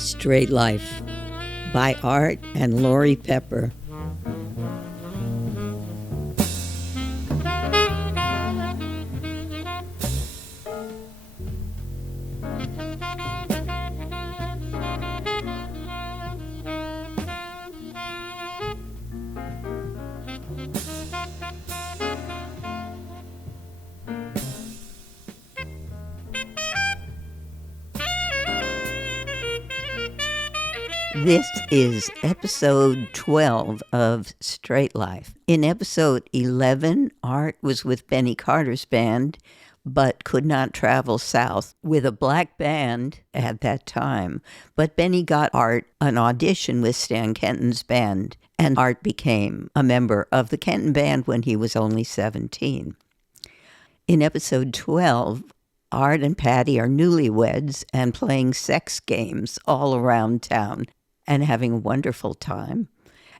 Straight Life by Art and Lori Pepper. This is episode 12 of Straight Life. In episode 11, Art was with Benny Carter's band, but could not travel south with a black band at that time. But Benny got Art an audition with Stan Kenton's band, and Art became a member of the Kenton band when he was only 17. In episode 12, Art and Patti are newlyweds and playing sex games all around town and having a wonderful time.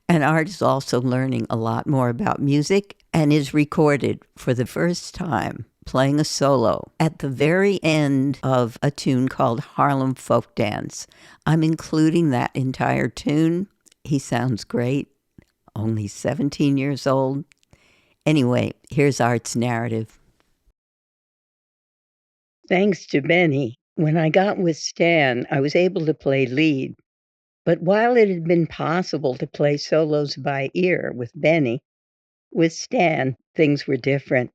And Art is also learning a lot more about music and is recorded for the first time playing a solo at the very end of a tune called Harlem Folk Dance. I'm including that entire tune. He sounds great, only 17 years old. Anyway, here's Art's narrative. Thanks to Benny, when I got with Stan, I was able to play lead. But while it had been possible to play solos by ear with Benny, with Stan, things were different.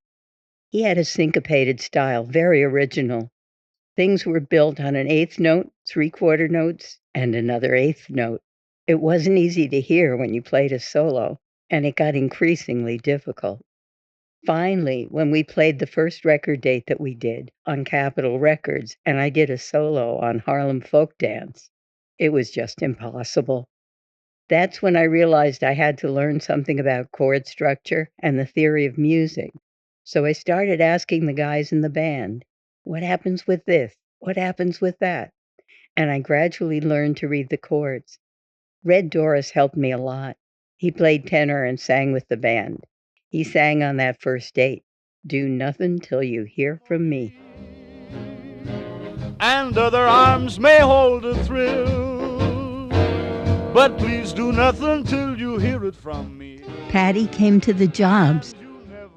He had a syncopated style, very original. Things were built on an eighth note, three-quarter notes, and another eighth note. It wasn't easy to hear when you played a solo, and it got increasingly difficult. Finally, when we played the first record date that we did on Capitol Records, and I did a solo on Harlem Folk Dance, it was just impossible. That's when I realized I had to learn something about chord structure and the theory of music. So I started asking the guys in the band, what happens with this? What happens with that? And I gradually learned to read the chords. Red Doris helped me a lot. He played tenor and sang with the band. He sang on that first date, "Do nothing till you hear from me." And other arms may hold a thrill, but please do nothing till you hear it from me. Patti came to the jobs.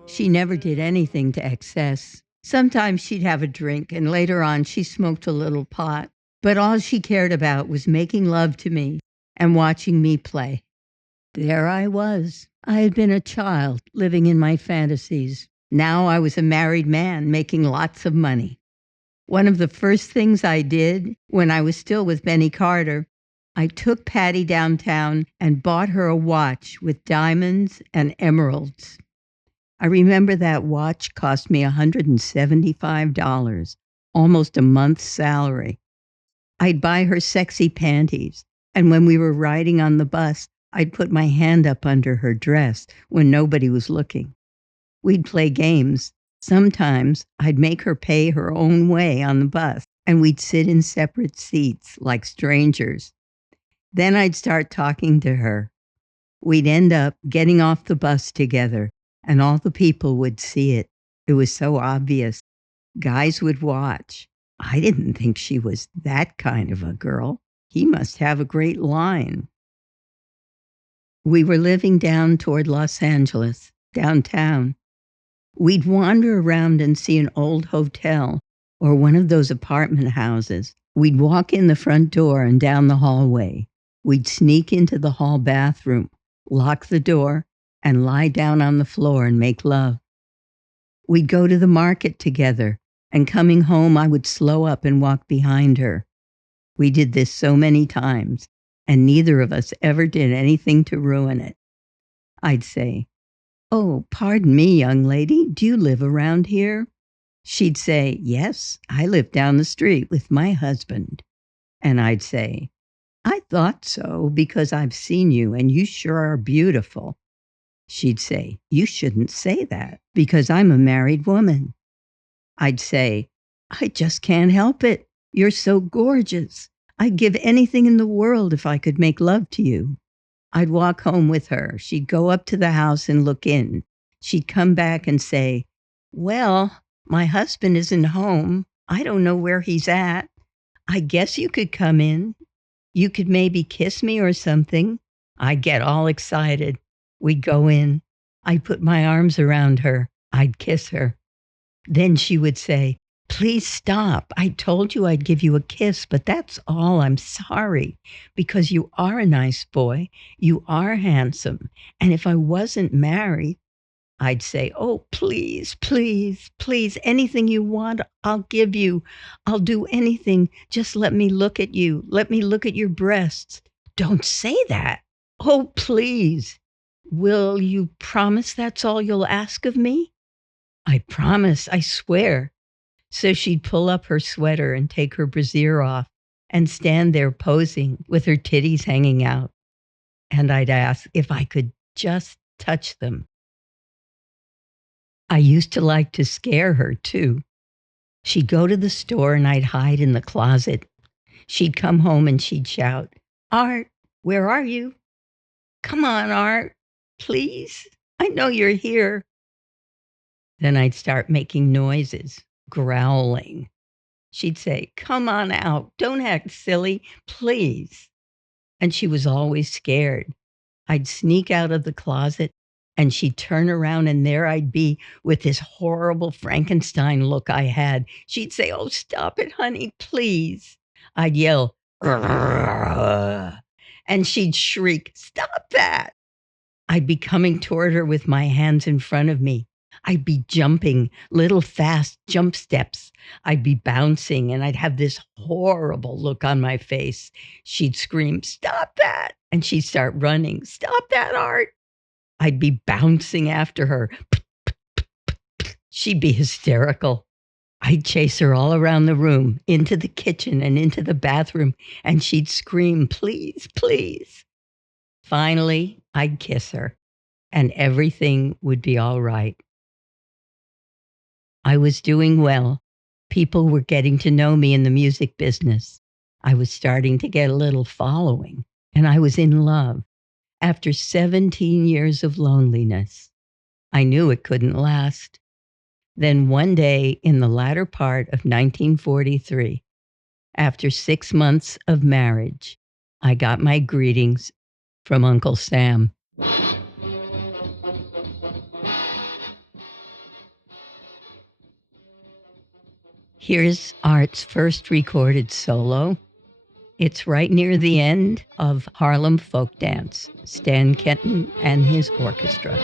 She never did anything to excess. Sometimes she'd have a drink, and later on she smoked a little pot. But all she cared about was making love to me and watching me play. There I was. I had been a child living in my fantasies. Now I was a married man making lots of money. One of the first things I did when I was still with Benny Carter, I took Patti downtown and bought her a watch with diamonds and emeralds. I remember that watch cost me $175, almost a month's salary. I'd buy her sexy panties, and when we were riding on the bus, I'd put my hand up under her dress when nobody was looking. We'd play games. Sometimes I'd make her pay her own way on the bus, and we'd sit in separate seats like strangers. Then I'd start talking to her. We'd end up getting off the bus together, and all the people would see it. It was so obvious. Guys would watch. I didn't think she was that kind of a girl. He must have a great line. We were living down toward Los Angeles, downtown. We'd wander around and see an old hotel or one of those apartment houses. We'd walk in the front door and down the hallway. We'd sneak into the hall bathroom, lock the door, and lie down on the floor and make love. We'd go to the market together, and coming home, I would slow up and walk behind her. We did this so many times, and neither of us ever did anything to ruin it. I'd say, "Oh, pardon me, young lady, do you live around here?" She'd say, "Yes, I live down the street with my husband." And I'd say, "I thought so because I've seen you and you sure are beautiful." She'd say, "You shouldn't say that because I'm a married woman." I'd say, "I just can't help it. You're so gorgeous. I'd give anything in the world if I could make love to you." I'd walk home with her. She'd go up to the house and look in. She'd come back and say, "Well, my husband isn't home. I don't know where he's at. I guess you could come in." You could maybe kiss me or something." I'd get all excited. We'd go in. I'd put my arms around her. I'd kiss her. Then she would say, "Please stop. I told you I'd give you a kiss, but that's all. I'm sorry. Because you are a nice boy. You are handsome. And if I wasn't married," I'd say, "Oh, please, please, please, anything you want, I'll give you. I'll do anything. Just let me look at you. Let me look at your breasts." "Don't say that. Oh, please." "Will you promise that's all you'll ask of me?" "I promise, I swear." So she'd pull up her sweater and take her brassiere off and stand there posing with her titties hanging out. And I'd ask if I could just touch them. I used to like to scare her, too. She'd go to the store and I'd hide in the closet. She'd come home and she'd shout, "Art, where are you? Come on, Art, please. I know you're here." Then I'd start making noises, growling. She'd say, "Come on out. Don't act silly, please." And she was always scared. I'd sneak out of the closet and she'd turn around and there I'd be with this horrible Frankenstein look I had. She'd say, "Oh, stop it, honey, please." I'd yell, "Grrr," and she'd shriek, "Stop that." I'd be coming toward her with my hands in front of me. I'd be jumping little fast jump steps. I'd be bouncing and I'd have this horrible look on my face. She'd scream, "Stop that." And she'd start running. "Stop that, Art." I'd be bouncing after her. She'd be hysterical. I'd chase her all around the room, into the kitchen and into the bathroom, and she'd scream, "Please, please." Finally, I'd kiss her, and everything would be all right. I was doing well. People were getting to know me in the music business. I was starting to get a little following, and I was in love. After 17 years of loneliness, I knew it couldn't last. Then one day in the latter part of 1943, after 6 months of marriage, I got my greetings from Uncle Sam. Here's Art's first recorded solo. It's right near the end of Harlem Folk Dance, Stan Kenton and his orchestra.